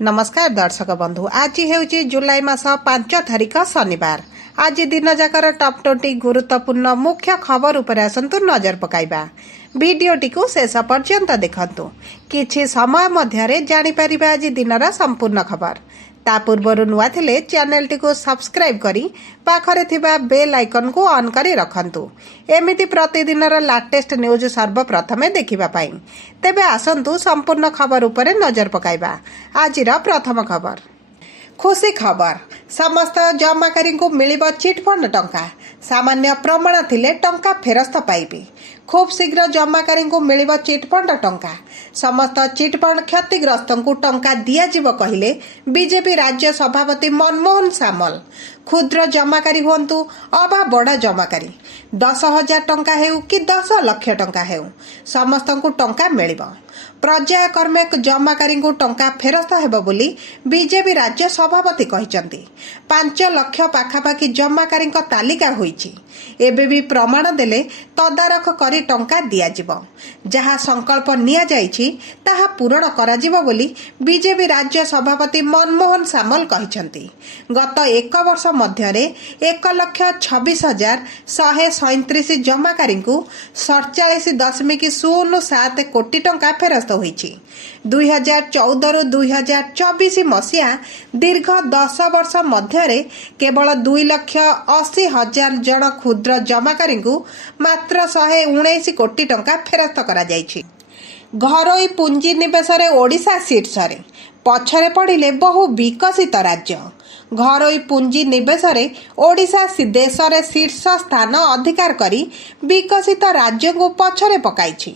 नमस्कार दर्शक बंधु आज हेउची जुलाई मास 5 तारिख शनिवार। आज दिन जाकर टॉप 20 गुरुत्वपूर्ण मुख्य खबर उपरे आसंतु नजर पकाइबा। वीडियोटी को शेष पर्यंत देखंतु। किछि समय मध्यरे जानि परिबा आज दिनर संपूर्ण खबर। ता पूर्वरु नुआ थिले चैनल टी को सब्सक्राइब करी पाखरे थिबा बेल आइकन को ऑन करी रखंतु। एमिति प्रतिदिनर लेटेस्ट न्यूज सर्वप्रथमे देखिबा पाई। तेबे आसंतु संपूर्ण खबर उपरे नजर पकाइबा। आजिर प्रथम खबर खुशी खबर समस्त जमाकारी को मिलिबो चिटफंड टंका। सामान्य प्रमाण थिले टंका फेरस्त पाइबे। खूब शीघ्र जमाकारी को मिलिबो चिटफंड टंका। समस्त चिटफंड क्षतिग्रस्त को टंका दिया जिवो कहिले बीजेपी राज्य सभापति मनमोहन सामल। क्षुद्र जमाकारी हुंतु अबा बड़ा जमाकारी 10,000 टंका हेउ कि 10 लाख टंका हेउ समस्त को टंका मिलिबो। पर्यायक्रमे जमाकारी को टंका फेरस्त हेबो बोली बीजेपी राज्य सभापति कहिसंती। 5 लाख पाखापाखि जमाकारी तालिका होईछि। एबे भी प्रमाण देले तदारख करी टंका दिया जिवो। जहा संकल्प निया जाईछि ताहा पूरण करा जिवो बोली बीजेपी राज्य सभापति मनमोहन सामल कहिसंती। गत 1 वर्ष मध्यरे 1,26,137 जमाकारी को 47.07 कोटी टंका फेरस्त होईछि। 2014 रु 2024 मसिया दीर्घ 10 वर्ष मध्यरे केवल 2,80,000 जन क्षुद्र जमाकारी को मात्र 119 कोटी टंका फेरस्त करा जाईछि। घरोई पुंजी निवेश रे ओडिशा शीर्ष रे पछरे पड़िले बहु विकसित राज्य। घरोई पुंजी निवेश रे ओडिशा देश रे शीर्ष स्थान अधिकार करी विकसित राज्य को पछरे पकाइछि।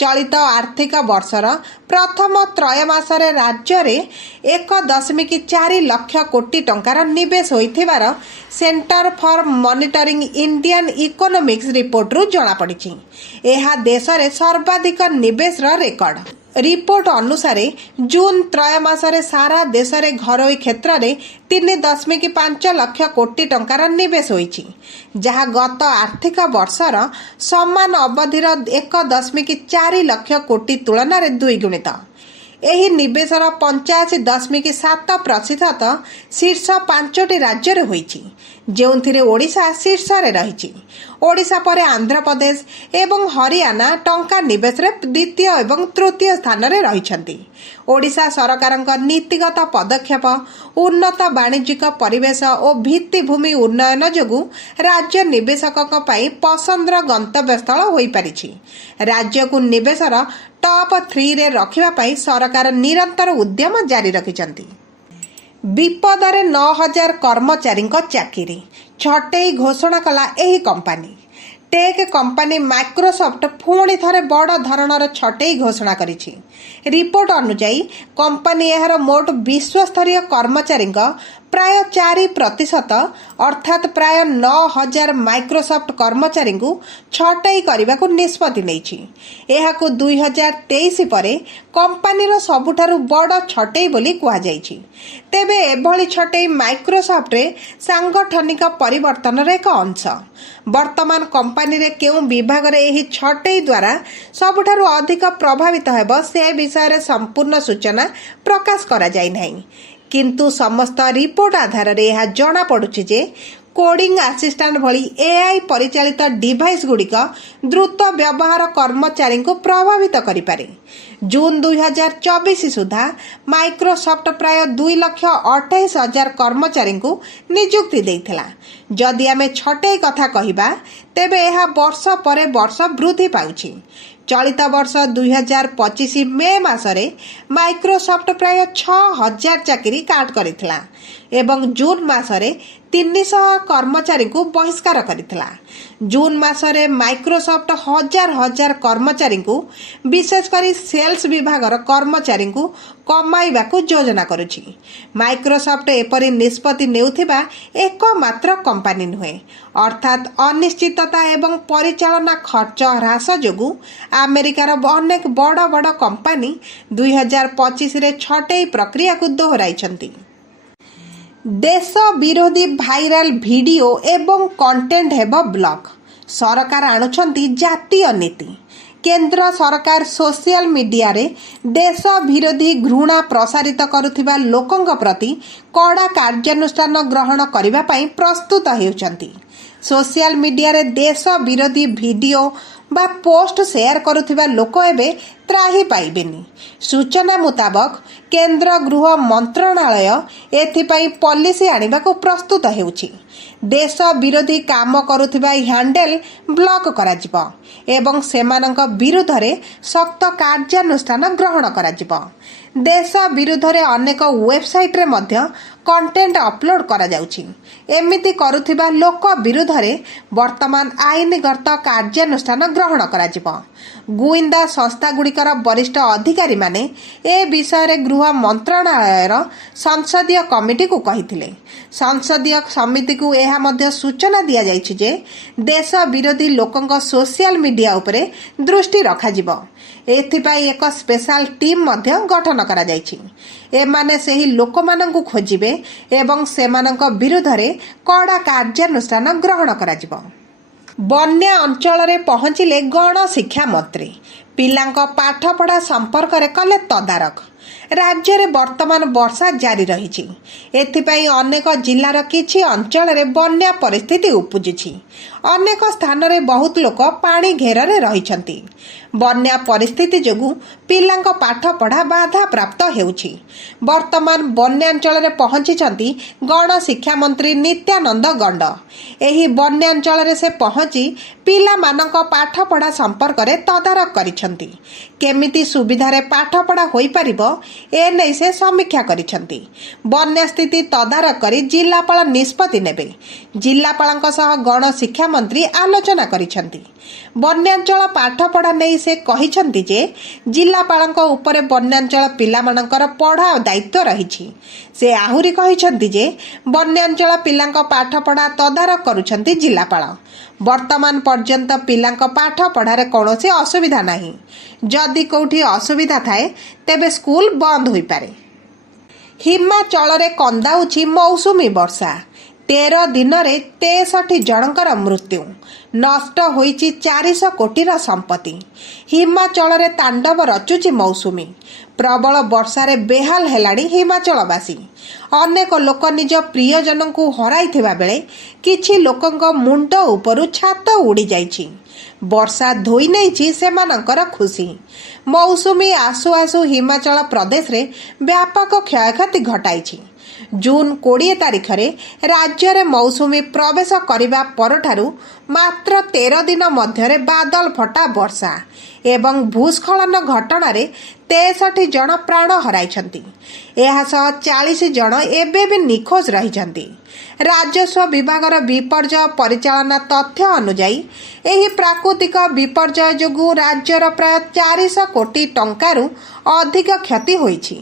चलित आर्थिक वर्षर प्रथम त्रयमासरे राज्य रे 1.4 लाख कोटी टंकार निवेश होइथिबार centre for monitoring Indian economics report रु जणा पड़िछि। एहा देश रे सर्वाधिक निवेश रा रेकर्ड। रिपोर्ट अनुसार जून त्रयमासरे सारा देश रे घरोई क्षेत्र रे 3.5 लाख कोटी टंकार निवेश होईछि, जहा गत आर्थिक वर्षर समान अवधिर 1.4 लाख कोटी तुलन में 2 गुणित। एही निवेशर 85.7% शीर्ष 5टी राज्य रे होईछि, जेउथिरे ओडिशा शीर्ष रे रहिछि। ओडिशा परे आंध्र प्रदेश एवं हरियाणा टंका निवेश रे द्वितीय एवं तृतीय स्थान रे रहिछंती। ओडिशा सरकारक नीतिगत पदक्षेप, उन्नत वाणिज्यिक परिवेश और भित्तिभूमि उन्नयन जोगु राज्य निवेशकक पई पसंदर गंतव्य स्थल होई परिछि। राज्य को निवेशर टॉप 3 रे रखिबा पई सरकार निरंतर उद्यम जारी रखिछंती। विपदरे 9,000 कर्मचारी चाकरी छटई घोषणा कला एही कंपनी। टेक कंपनी माइक्रोसॉफ्ट पुणी थरे बड़ धरणर छटई घोषणा करिछि। रिपोर्ट अनुसार कंपनी एहार मोट विश्वस्तरीय कर्मचारी प्राय 4% अर्थात प्राय 9,000 माइक्रोसॉफ्ट कर्मचारी को छटई करने को निष्पत्ति नेछि। एहाकु 2023 परे कंपनीर सबुठारु बड़ छटई बोली कुहा जाइछि। तेबे एभली छटई माइक्रोसॉफ्ट रे सांगठनिक परिवर्तन रे एक अंश। वर्तमान कंपनी रे केउ विभाग रे एही छटई द्वारा सबुठारु अधिक प्रभावित हेबो से विषय रे संपूर्ण सूचना प्रकाश करा जाय नाही, किंतु समस्त रिपोर्ट आधार रे यह जना पड़ुछि जे कोडिंग असिस्टेंट भली एआई परिचालित डिवाइस गुड़िक द्रुत व्यवहार कर्मचारी को प्रभावित करि पारे। जून 2024 सुधा माइक्रोसॉफ्ट प्राय 2,28,000 कर्मचारी को नियुक्ति देइथिला। जदि आमे छटई कथा कहिबा तेबे यह वर्ष परे वर्ष वृद्धि पाउछि। चलित वर्ष 2025 मे मासरे माइक्रोसॉफ्ट प्राय 6,000 चाकरी काट करिथिला एवं जून मासरे 300 कर्मचारी को बहिष्कार करिथिला। जून मासरे माइक्रोसॉफ्ट हजार कर्मचारी को विशेष करी सेल्स विभागर कर्मचारी को कमाइबा को योजना करुछि। माइक्रोसॉफ्ट एपरि निष्पत्ति नेउथिबा एकमात्र कंपनी नुहे, अर्थात अनिश्चितता एवं परिचालना खर्च ह्रास जोगु अमेरिकार अनेक बड़ बड़ कंपनी 2025 रे छटई प्रक्रिया को दोहराइछंती। देश विरोधी भाइराल वीडियो एवं कंटेंट हेब ब्लॉक। सरकार आणुछंती जातीय नीति। केंद्र सरकार सोशल मीडिया रे देश विरोधी घृणा प्रसारित करुथिबा लोकंक प्रति कड़ा कार्यानुष्ठान ग्रहण करिबा पई प्रस्तुत हेउचंती। सोशल मीडिया रे देश विरोधी वीडियो बा पोस्ट शेयर करुथिबा लोक एबे त्राही पाइबेनी। सूचना मुताबक केंद्र गृह मंत्रणालय एथिपाई पॉलिसी आनिबाकू प्रस्तुत हेउछि। देश विरोधी काम करुथिबा हैंडल ब्लॉक कराजिबो एवं सेमानक विरुद्ध रे सख्त कार्यानुष्ठान ग्रहण कराजिबो। देश विरुद्ध रे अनेक वेबसाइट रे मध्य कंटेंट अपलोड करा जाउछि। एमिति करुथिबा लोक विरुद्ध रे वर्तमान आईनगत कार्यानुष्ठान ग्रहण कराजिबो। गुइंदा संस्था गुड़िकर वरिष्ठ अधिकारी माने ए विषय रे गृह मंत्रणालयर संसदीय कमिटी को कहिथिले। संसदीय समिति को एहा मध्य सूचना दिया जाइछि जे देश विरोधी लोकंक सोशल मीडिया उपरे दृष्टि रखा जिवो। एथिपाई एक स्पेशल टीम मध्य गठन करा जाइछि। एमाने सेही लोकमानंकु खोजिबे एवं सेमानंक विरुद्ध रे कड़ा कार्यानुष्ठान ग्रहण करा जिवो। बन्या अंचल रे पहुंचिले गण शिक्षा मंत्री पिलांक पाठपढ़ा संपर्क रे कले तदारक। राज्य रे वर्तमान वर्षा जारी रही। एथिपाई अनेक जिल्लार किछि अंचल रे बन्या परिस्थिति उपजुछि। अनेक स्थान रे बहुत लोक पानी घेर रे रहिछंती। बन्या परिस्थिति जोगु पिलांक पाठपढ़ा बाधा प्राप्त हेउछि। वर्तमान बन्यांचल रे पहुंचिछंती गण शिक्षा मंत्री नित्यानंद गंड। एही बन्यांचल रे से पहुंची पिला मानक पाठपढ़ा संपर्क रे तदारक करिछंती। केमिति सुविधा रे पाठपढ़ा होई परिबो ए नै से समीक्षा करिछंती। बन्या स्थिति तदारक करी जिल्लापाल निष्पत्ति नेबे। जिल्लापालଙ୍କ सह गण शिक्षा मंत्री आलोचना करिछंती। बन्यांचल पाठपढ़ा नै से कहिछंती जे जिल्लापालଙ୍କ उपरे बन्यांचल पिलामानଙ୍କର पढ़ा दायित्व रहिछि। से आहुरी कहिछंती जे बन्यांचल पिलांक पाठपढ़ा तदारक करुछंती जिल्लापाल। वर्तमान पर्यंत पिलांक पाठपढ़ारे कौनसी असुविधा नाही। जदि कोठी असुविधा थाए तेबे स्कूल बंद होई पारे। हिमाचल रे कंदाउछि मौसुमी वर्षा। 13 दिन रे 63 जनकर मृत्यु। नष्ट होईछि 400 कोटीर संपत्ति। हिमाचल रे तांडव रचुछि मौसुमी। प्रबल वर्षा रे बेहाल हेलाणी हिमाचलवासी। अनेक लोक निज प्रियजन को हराइथिबा बेले किछि लोकंक मुंड उपरु छात उड़ी जाइछि। वर्षा धोई नैछि सेमानकर खुशी। मौसुमी आसु आसु हिमाचल प्रदेश रे व्यापक क्षयक्षति घटाइछि। जून 20 तारिख रे राज्य रे मौसुमी प्रवेश करिबा परठारु मात्र 13 दिन मध्यरे बादल फटा वर्षा एवं भूस्खलन घटना रे 63 जन प्राण हराइछंती। एहा सह 40 जन एबे भी निखोज रहिछंती। राजस्व विभागर विपर्यय परिचालना तथ्य अनुसार एही प्राकृतिक विपर्यय जोगु राज्यर प्राय 400 कोटी टंकारु अधिक क्षति होईछि।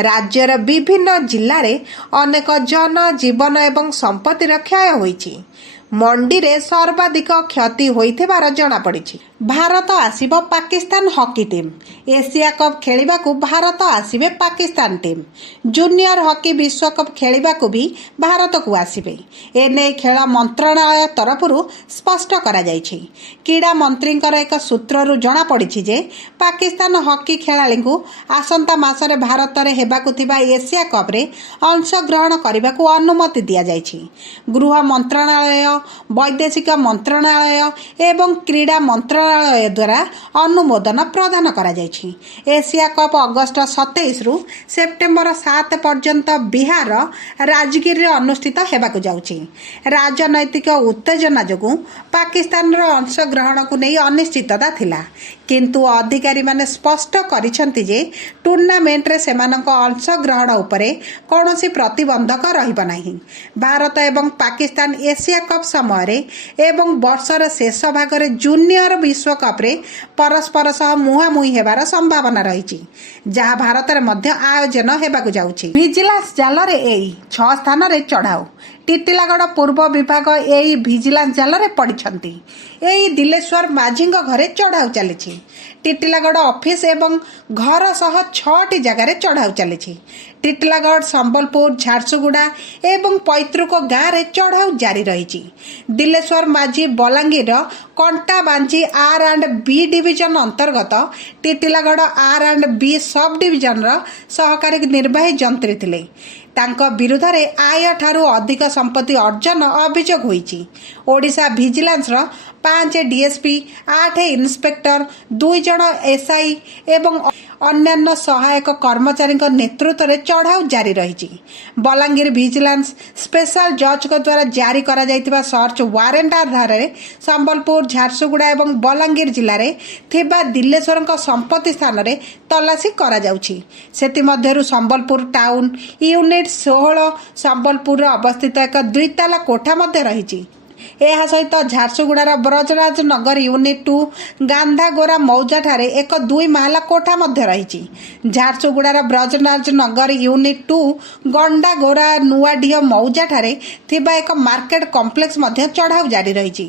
राज्यर विभिन्न जिल्ला रे अनेक जन जीवन एवं संपत्तिर क्षय होईछि। मंडी रे सर्वाधिक क्षति होइथिबार जणा पड़िछि। भारत आसीबो Pakistan hockey team. Asia cup खेलिबाकू भारत आसीबे पाकिस्तान टीम। जूनियर हॉकी विश्व कप खेलिबाकू भी भारत को आसीबे। एने खेल मंत्रणालय तरफरु स्पष्ट करा जाइछि। क्रीड़ा मंत्रींकर एक सूत्ररु जणा पड़िछि जे पाकिस्तान हॉकी खेलाळींकू आसंता मासरे भारत रे हेबाकू थिबा एशिया कप रे अंशग्रहण करिबाकू अनुमति दिया जाइछि। गृह मंत्रणालय, वैदेशिक मंत्रणालय एवं क्रीड़ा मंत्रणालय द्वारा अनुमोदन प्रदान करा जाइछि। एशिया कप अगस्त 27 रु सेप्टेम्बर 7 पर्यंत बिहार राजगीर रे अनुष्ठित हेबाकू जाउछि। राजनैतिक उत्तेजना जोगु पाकिस्तान रो अंशग्रहण को नै अनिश्चितता थिला, किंतु अधिकारी माने स्पष्ट करिसंती जे टूर्नामेंट रे सेमानक अंशग्रहण उपरे कोनोसी प्रतिबंधक रहिबा नाही। भारत एवं पाकिस्तान एशिया कप समय रे एवं वर्षर शेष भाग रे जूनियर विश्व कप रे परस्पर सह मुहामुही हेबार संभावना रहिछि, जहा भारत रे मध्य आयोजन हेबाकू जाउछि। विजिलेंस जाल रे एई 6 स्थान रे चढ़ाऊ। ଟିଟିଲାଗଡ଼ ପୂର୍ବ ବିଭାଗ ଏହି ଭିଜିଲାନ୍ସ ଜାଲରେ ପଡ଼ିଛନ୍ତି। ଏହି ଦିଲେଶ୍ୱର ମାଝୀଙ୍କ ଘରେ ଚଢ଼ାଉ ଚାଲିଛି। ଟିଟିଲାଗଡ଼ ଅଫିସ ଏବଂ ଘର ସହ 6ଟି ଜାଗାରେ ଚଢ଼ାଉ ଚାଲିଛି। ଟିଟିଲାଗଡ଼, ସମ୍ବଲପୁର, ଝାରସୁଗୁଡ଼ା ଏବଂ ପୈତୃକ ଗାଁରେ ଚଢ଼ାଉ ଜାରି ରହିଛି। ଦିଲେଶ୍ୱର ମାଝୀ ବଲାଙ୍ଗୀରର କଣ୍ଟାବାଞ୍ଜି R&B ଡିଭିଜନ ଅନ୍ତର୍ଗତ ଟିଟିଲାଗଡ଼ R&B ସବ୍ ଡିଭିଜନର ସହକାରୀ ନିର୍ବାହୀ ଯନ୍ତ୍ରୀ ଥିଲେ। ତାଙ୍କ ବିରୁଦ୍ଧରେ ଆୟ ଠାରୁ ଅଧିକ ସମ୍ପତ୍ତି ଅର୍ଜନ ଅଭିଯୋଗ ହୋଇଛି। ଓଡ଼ିଶା ଭିଜିଲାନ୍ସର 5 ଡିଏସ୍ପି, 8 ଇନ୍ସପେକ୍ଟର, 2 ଜଣ ଏସ୍ଆଇ ଏବଂ ଅନ୍ୟାନ୍ୟ ସହାୟକ କର୍ମଚାରୀଙ୍କ ନେତୃତ୍ୱରେ ଚଢ଼ାଉ ଜାରି ରହିଛି। ବଲାଙ୍ଗୀର ଭିଜିଲାନ୍ସ ସ୍ପେଶାଲ ଜଜ୍ଙ୍କ ଦ୍ୱାରା ଜାରି କରାଯାଇଥିବା ସର୍ଚ୍ଚ ୱାରେଣ୍ଟ ଆଧାରରେ ସମ୍ବଲପୁର, ଝାରସୁଗୁଡ଼ା ଏବଂ ବଲାଙ୍ଗୀର ଜିଲ୍ଲାରେ ଥିବା ଦିଲେଶ୍ୱରଙ୍କ ସମ୍ପତ୍ତି ସ୍ଥାନରେ ତଲାସି କରାଯାଉଛି। ସେଥିମଧ୍ୟରୁ ସମ୍ବଲପୁର ଟାଉନ ୟୁନିଟ୍ 16 ସମ୍ବଲପୁରରେ ଅବସ୍ଥିତ ଏକ 2 ତାଲା କୋଠା ମଧ୍ୟ ରହିଛି। ଏହା ସହିତ ଝାରସୁଗୁଡ଼ାର ବ୍ରଜରାଜ ନଗର ୟୁନିଟ୍ 2 ଗାନ୍ଧାଗୋରା ମୌଜାଠାରେ ଏକ 2 ମାହାଲା କୋଠା ମଧ୍ୟ ରହିଛି। ଝାରସୁଗୁଡ଼ାର ବ୍ରଜରାଜ ନଗର ୟୁନିଟ୍ 2 ଗଣ୍ଡାଗୋରା ନୂଆଡିହ ମୌଜାଠାରେ ଥିବା ଏକ ମାର୍କେଟ କମ୍ପ୍ଲେକ୍ସ ମଧ୍ୟ ଚଢ଼ାଉ ଜାରି ରହିଛି।